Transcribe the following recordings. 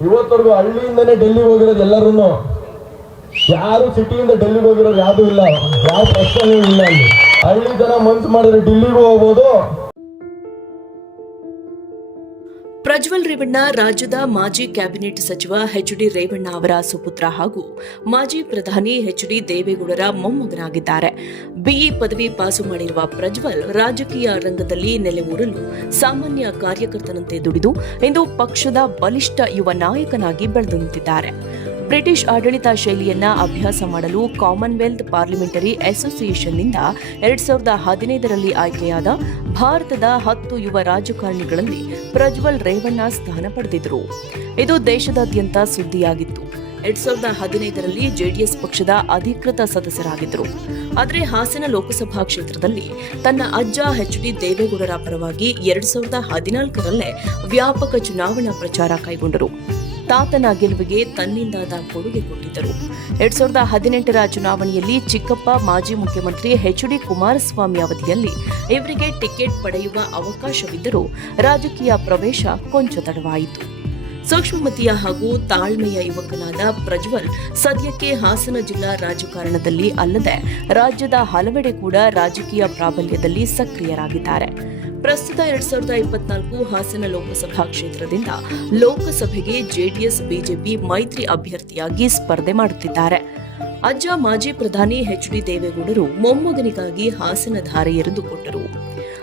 ಇವತ್ತವರೆಗೂ ಹಳ್ಳಿಯಿಂದನೇ ಡೆಲ್ಲಿಗೆ ಹೋಗಿರೋದು ಎಲ್ಲರೂ ಯಾರು ಸಿಟಿಯಿಂದ ಡೆಲ್ಲಿಗೆ ಹೋಗಿರೋದು ಯಾವುದೂ ಇಲ್ಲ. ಯಾವ ಪ್ರಶ್ನೆ ಇಲ್ಲ ಅಲ್ಲಿ. ಹಳ್ಳಿ ಜನ ಮನ್ಸು ಮಾಡಿದ್ರೆ ಡೆಲ್ಲಿಗೂ ಹೋಗ್ಬೋದು. ಪ್ರಜ್ವಲ್ ರೇವಣ್ಣ, ರಾಜ್ಯದ ಮಾಜಿ ಕ್ಯಾಬಿನೆಟ್ ಸಚಿವ ಎಚ್ ಡಿ ರೇವಣ್ಣ ಅವರ ಸುಪುತ್ರ ಹಾಗೂ ಮಾಜಿ ಪ್ರಧಾನಿ ಎಚ್ ಡಿ ದೇವೇಗೌಡರ ಮೊಮ್ಮಗನಾಗಿದ್ದಾರೆ. ಬಿಇ ಪದವಿ ಪಾಸು ಮಾಡಿರುವ ಪ್ರಜ್ವಲ್ ರಾಜಕೀಯ ರಂಗದಲ್ಲಿ ನೆಲೆಯೂರಲು ಸಾಮಾನ್ಯ ಕಾರ್ಯಕರ್ತನಂತೆ ದುಡಿದು ಇಂದು ಪಕ್ಷದ ಬಲಿಷ್ಠ ಯುವ ನಾಯಕನಾಗಿ ಬೆಳೆದು ನಿಂತಿದ್ದಾರೆ ಬ್ರಿಟಿಷ್ ಆಡಳಿತ ಶೈಲಿಯನ್ನ ಅಭ್ಯಾಸ ಮಾಡಲು ಕಾಮನ್ವೆಲ್ತ್ ಪಾರ್ಲಿಮೆಂಟರಿ ಅಸೋಸಿಯೇಷನ್ನಿಂದ ಎರಡ್ ಸಾವಿರದ ಹದಿನೈದರಲ್ಲಿ ಆಯ್ಕೆಯಾದ ಭಾರತದ ಹತ್ತು ಯುವ ರಾಜಕಾರಣಿಗಳಲ್ಲಿ ಪ್ರಜ್ವಲ್ ರೇವಣ್ಣ ಸ್ಥಾನ ಪಡೆದಿದ್ದರು. ಇದು ದೇಶದಾದ್ಯಂತ ಸುದ್ದಿಯಾಗಿತ್ತು. ಎರಡ್ ಸಾವಿರದ ಹದಿನೈದರಲ್ಲಿ ಜೆಡಿಎಸ್ ಪಕ್ಷದ ಅಧಿಕೃತ ಸದಸ್ಯರಾಗಿದ್ದರು. ಆದರೆ ಹಾಸನ ಲೋಕಸಭಾ ಕ್ಷೇತ್ರದಲ್ಲಿ ತನ್ನ ಅಜ್ಜ ಎಚ್ ಡಿ ದೇವೇಗೌಡರ ಪರವಾಗಿ ಎರಡ್ ಸಾವಿರದ ಹದಿನಾಲ್ಕರಲ್ಲೇ ವ್ಯಾಪಕ ಚುನಾವಣಾ ಪ್ರಚಾರ ಕೈಗೊಂಡರು. ತಾತನ ಗೆಲುವಿಗೆ ತನ್ನಿಂದಾದ ಕೊಡುಗೆ ಕೊಟ್ಟಿದ್ದರು. ಎರಡ್ ಸಾವಿರದ ಹದಿನೆಂಟರ ಚುನಾವಣೆಯಲ್ಲಿ ಚಿಕ್ಕಪ್ಪ, ಮಾಜಿ ಮುಖ್ಯಮಂತ್ರಿ ಎಚ್ ಡಿ ಕುಮಾರಸ್ವಾಮಿ ಅವಧಿಯಲ್ಲಿ ಇವರಿಗೆ ಟಿಕೆಟ್ ಪಡೆಯುವ ಅವಕಾಶವಿದ್ದರೂ ರಾಜಕೀಯ ಪ್ರವೇಶ ಕೊಂಚ ತಡವಾಯಿತು. ಸೂಕ್ಷ್ಮಮತಿಯ ಹಾಗೂ ತಾಳ್ಮೆಯ ಯುವಕನಾದ ಪ್ರಜ್ವಲ್ ಸದ್ಯಕ್ಕೆ ಹಾಸನ ಜಿಲ್ಲಾ ರಾಜಕಾರಣದಲ್ಲಿ ಅಲ್ಲದೆ ರಾಜ್ಯದ ಹಲವೆಡೆ ಕೂಡ ರಾಜಕೀಯ ಪ್ರಾಬಲ್ಯದಲ್ಲಿ ಸಕ್ರಿಯರಾಗಿದ್ದಾರೆ. ಪ್ರಸ್ತುತ ಎರಡ್ ಸಾವಿರದ ಇಪ್ಪತ್ನಾಲ್ಕು ಹಾಸನ ಲೋಕಸಭಾ ಕ್ಷೇತ್ರದಿಂದ ಲೋಕಸಭೆಗೆ ಜೆಡಿಎಸ್, ಬಿಜೆಪಿ ಮೈತ್ರಿ ಅಭ್ಯರ್ಥಿಯಾಗಿ ಸ್ಪರ್ಧೆ ಮಾಡುತ್ತಿದ್ದಾರೆ. ಅಜ್ಜ ಮಾಜಿ ಪ್ರಧಾನಿ ಎಚ್ ಡಿ ದೇವೇಗೌಡರು ಮೊಮ್ಮಗನಿಗಾಗಿ ಹಾಸನ ಧಾರೆ ಎರೆದುಕೊಟ್ಟರು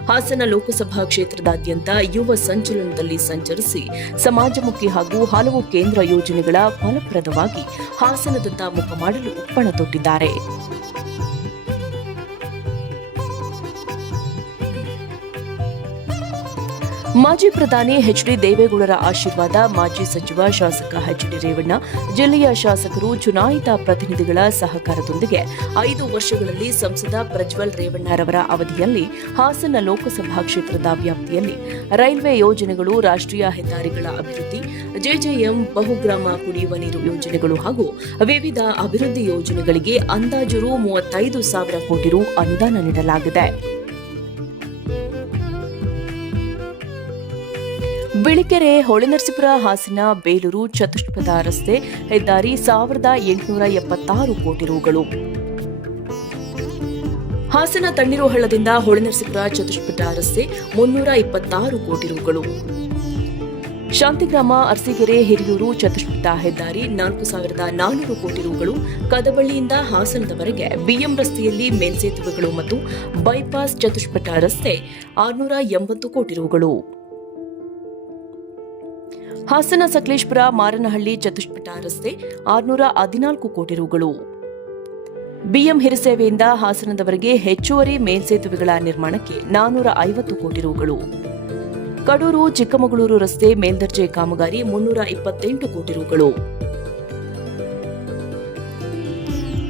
ಹಾಸನ ಲೋಕಸಭಾ ಕ್ಷೇತ್ರದಾದ್ಯಂತ ಯುವ ಸಂಚಲನದಲ್ಲಿ ಸಂಚರಿಸಿ ಸಮಾಜಮುಖಿ ಹಾಗೂ ಹಲವು ಕೇಂದ್ರ ಯೋಜನೆಗಳ ಫಲಪ್ರದವಾಗಿ ಹಾಸನದತ್ತ ಮುಖ ಮಾಡಲು ಪಣ ತೊಟ್ಟಿದ್ದಾರೆ ಮಾಜಿ ಪ್ರಧಾನಿ ಎಚ್ ಡಿ ದೇವೇಗೌಡರ ಆಶೀರ್ವಾದ, ಮಾಜಿ ಸಚಿವ ಶಾಸಕ ಎಚ್ ಡಿ ರೇವಣ್ಣ, ಜಿಲ್ಲೆಯ ಶಾಸಕರು, ಚುನಾಯಿತ ಪ್ರತಿನಿಧಿಗಳ ಸಹಕಾರದೊಂದಿಗೆ ಐದು ವರ್ಷಗಳಲ್ಲಿ ಸಂಸದ ಪ್ರಜ್ವಲ್ ರೇವಣ್ಣರವರ ಅವಧಿಯಲ್ಲಿ ಹಾಸನ ಲೋಕಸಭಾ ಕ್ಷೇತ್ರದ ವ್ಯಾಪ್ತಿಯಲ್ಲಿ ರೈಲ್ವೆ ಯೋಜನೆಗಳು, ರಾಷ್ಟ್ರೀಯ ಹೆದ್ದಾರಿಗಳ ಅಭಿವೃದ್ಧಿ, ಜೆಜೆಎಂ ಬಹುಗ್ರಾಮ ಕುಡಿಯುವ ನೀರು ಯೋಜನೆಗಳು ಹಾಗೂ ವಿವಿಧ ಅಭಿವೃದ್ಧಿ ಯೋಜನೆಗಳಿಗೆ ಅಂದಾಜು ರು ಮೂವತ್ತೈದು ಸಾವಿರ ಕೋಟಿ ರು ಅನುದಾನ ನೀಡಲಾಗಿದೆ. ಬಿಳಿಕೆರೆ, ಹೊಳೆನರಸೀಪುರ, ಹಾಸನ, ಬೇಲೂರು, ಚತುಷ್ಪಥ ರಸ್ತೆ ಹೆದ್ದಾರಿ ಸಾವಿರದ ಎಂಟುನೂರ ಎಪ್ಪತ್ತಾರು ಕೋಟಿ ರುಗಳು. ಹಾಸನ ತಣ್ಣೀರು ಹಳ್ಳದಿಂದ ಹೊಳೆನರಸೀಪುರ, ಚತುಷ್ಪಥ ರಸ್ತೆ ಮುನ್ನೂರ ಇಪ್ಪತ್ತಾರು ಕೋಟಿ ರುಗಳು. ಶಾಂತಿಗ್ರಾಮ, ಅರಸೀಕೆರೆ, ಹಿರಿಯೂರು, ಚತುಷ್ಪಥ ಹೆದ್ದಾರಿ ನಾಲ್ಕು ಸಾವಿರದ ನಾನ್ನೂರು ಕೋಟಿ ರುಗಳು. ಕದಬಳ್ಳಿಯಿಂದ ಹಾಸನದವರೆಗೆ ಬಿಎಂ ರಸ್ತೆಯಲ್ಲಿ ಮೇಲ್ಸೇತುವೆಗಳು ಮತ್ತು ಬೈಪಾಸ್ ಚತುಷ್ಪಥ ರಸ್ತೆ ಆರುನೂರ ಎಂಬತ್ತು ಕೋಟಿ ರುಗಳು. ಹಾಸನ ಸಕಲೇಶ್ಪುರ ಮಾರನಹಳ್ಳಿ ಚತುಷ್ಪಟ ರಸ್ತೆ ಆರುನೂರ ಹದಿನಾಲ್ಕು ಕೋಟಿ ರುಗಳು. ಬಿಎಂ ಹಿರಿಸೇವೆಯಿಂದ ಹಾಸನದವರೆಗೆ ಹೆಚ್ಚುವರಿ ಮೇಲ್ಸೇತುವೆಗಳ ನಿರ್ಮಾಣಕ್ಕೆ ನಾನೂರ ಐವತ್ತು ಕೋಟಿ ರುಗಳು. ಕಡೂರು ಚಿಕ್ಕಮಗಳೂರು ರಸ್ತೆ ಮೇಲ್ದರ್ಜೆ ಕಾಮಗಾರಿ ಮುನ್ನೂರ ಇಪ್ಪತ್ತೆಂಟು ಕೋಟಿ ರುಗಳು.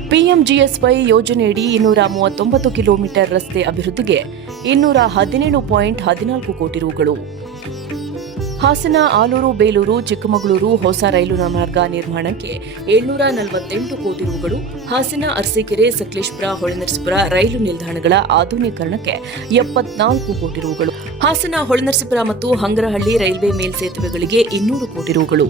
ಪಿಎಂಜಿಎಸ್ವೈ ಯೋಜನೆಯಡಿ ಇನ್ನೂರ ಮೂವತ್ತೊಂಬತ್ತು ಕಿಲೋಮೀಟರ್ ರಸ್ತೆ ಅಭಿವೃದ್ಧಿಗೆ ಇನ್ನೂರ ಹದಿನೇಳು ಪಾಯಿಂಟ್ ಹದಿನಾಲ್ಕು ಕೋಟಿ ರುಗಳು. ಹಾಸನ, ಆಲೂರು, ಬೇಲೂರು, ಚಿಕ್ಕಮಗಳೂರು ಹೊಸ ರೈಲು ಮಾರ್ಗ ನಿರ್ಮಾಣಕ್ಕೆ ಏಳ್ನೂರ ನಲವತ್ತೆಂಟು ಕೋಟಿ ರುಗಳು, ಹಾಸನ, ಅರಸೀಕೆರೆ, ಸಕಲೇಶ್ಪುರ, ಹೊಳೆನರಸೀಪುರ ರೈಲು ನಿಲ್ದಾಣಗಳ ಆಧುನೀಕರಣಕ್ಕೆ ಎಪ್ಪತ್ನಾಲ್ಕು ಕೋಟಿ ರುಗಳು. ಹಾಸನ, ಹೊಳೆನರಸೀಪುರ ಮತ್ತು ಹಂಗರಹಳ್ಳಿ ರೈಲ್ವೆ ಮೇಲ್ಸೇತುವೆಗಳಿಗೆ ಇನ್ನೂರು ಕೋಟಿ ರೂಗಳು.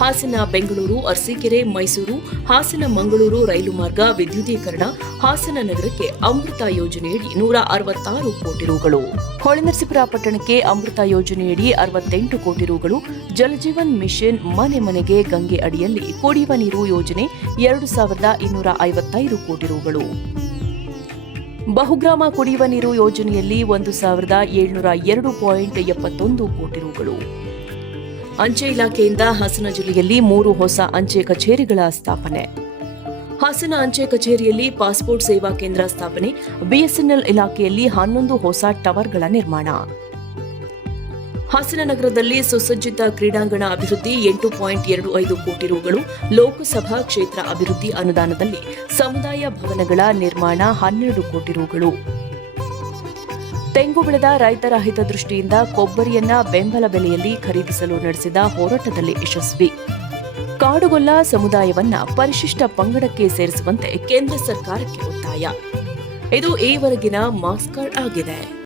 ಹಾಸನ, ಬೆಂಗಳೂರು, ಅರಸೀಕೆರೆ, ಮೈಸೂರು, ಹಾಸನ, ಮಂಗಳೂರು ರೈಲು ಮಾರ್ಗ ವಿದ್ಯುದೀಕರಣ ಹಾಸನ ನಗರಕ್ಕೆ ಅಮೃತ ಯೋಜನೆಯಡಿ ನೂರ ಅರವತ್ತಾರು ಕೋಟಿ ರೂಗಳು. ಹೊಳೆನರಸೀಪುರ ಪಟ್ಟಣಕ್ಕೆ ಅಮೃತ ಯೋಜನೆಯಡಿ ಅರವತ್ತೆಂಟು ಕೋಟಿ ರೂಗಳು. ಜಲಜೀವನ್ ಮಿಷನ್ ಮನೆ ಮನೆಗೆ ಗಂಗೆ ಅಡಿಯಲ್ಲಿ ಕುಡಿಯುವ ನೀರು ಯೋಜನೆ ಎರಡು ಸಾವಿರದ ಇನ್ನೂರ ಐವತ್ತೈದು ಕೋಟಿ ರುಗಳು. ಬಹುಗ್ರಾಮ ಕುಡಿಯುವ ನೀರು ಯೋಜನೆಯಲ್ಲಿ ಒಂದು ಸಾವಿರದ ಏಳ್ನೂರ ಎರಡು ಪಾಯಿಂಟ್ ಎಪ್ಪತ್ತೊಂದು ಕೋಟಿ ರೂಗಳು. ಅಂಚೆ ಇಲಾಖೆಯಿಂದ ಹಾಸನ ಜಿಲ್ಲೆಯಲ್ಲಿ ಮೂರು ಹೊಸ ಅಂಚೆ ಕಚೇರಿಗಳ ಸ್ಥಾಪನೆ. ಹಾಸನ ಅಂಚೆ ಕಚೇರಿಯಲ್ಲಿ ಪಾಸ್ಪೋರ್ಟ್ ಸೇವಾ ಕೇಂದ್ರ ಸ್ಥಾಪನೆ, ಬಿಎಸ್ಎನ್ಎಲ್ ಇಲಾಖೆಯಲ್ಲಿ ಹನ್ನೊಂದು ಹೊಸ ಟವರ್ಗಳ ನಿರ್ಮಾಣ. ಹಾಸನ ನಗರದಲ್ಲಿ ಸುಸಜ್ಜಿತ ಕ್ರೀಡಾಂಗಣ ಅಭಿವೃದ್ಧಿ ಎಂಟು ಪಾಯಿಂಟ್ ಎರಡು ಐದು ಕೋಟಿ ರುಗಳು, ಲೋಕಸಭಾ ಕ್ಷೇತ್ರ ಅಭಿವೃದ್ಧಿ ಅನುದಾನದಲ್ಲಿ ಸಮುದಾಯ ಭವನಗಳ ನಿರ್ಮಾಣ ಹನ್ನೆರಡು ಕೋಟಿ ರುಗಳು. ತೆಂಗು ಬೆಳೆದ ರೈತರ ಹಿತದೃಷ್ಟಿಯಿಂದ ಕೊಬ್ಬರಿಯನ್ನ ಬೆಂಬಲ ಬೆಲೆಯಲ್ಲಿ ಖರೀದಿಸಲು ನಡೆಸಿದ ಹೋರಾಟದಲ್ಲಿ ಯಶಸ್ವಿ. ಕಾಡುಗೊಲ್ಲ ಸಮುದಾಯವನ್ನ ಪರಿಶಿಷ್ಟ ಪಂಗಡಕ್ಕೆ ಸೇರಿಸುವಂತೆ ಕೇಂದ್ರ ಸರ್ಕಾರಕ್ಕೆ ಒತ್ತಾಯ. ಇದು ಈವರೆಗಿನ ಮಾಸ್ಕಾರ್ಡ್ ಕಾರ್ಡ್ ಆಗಿದೆ.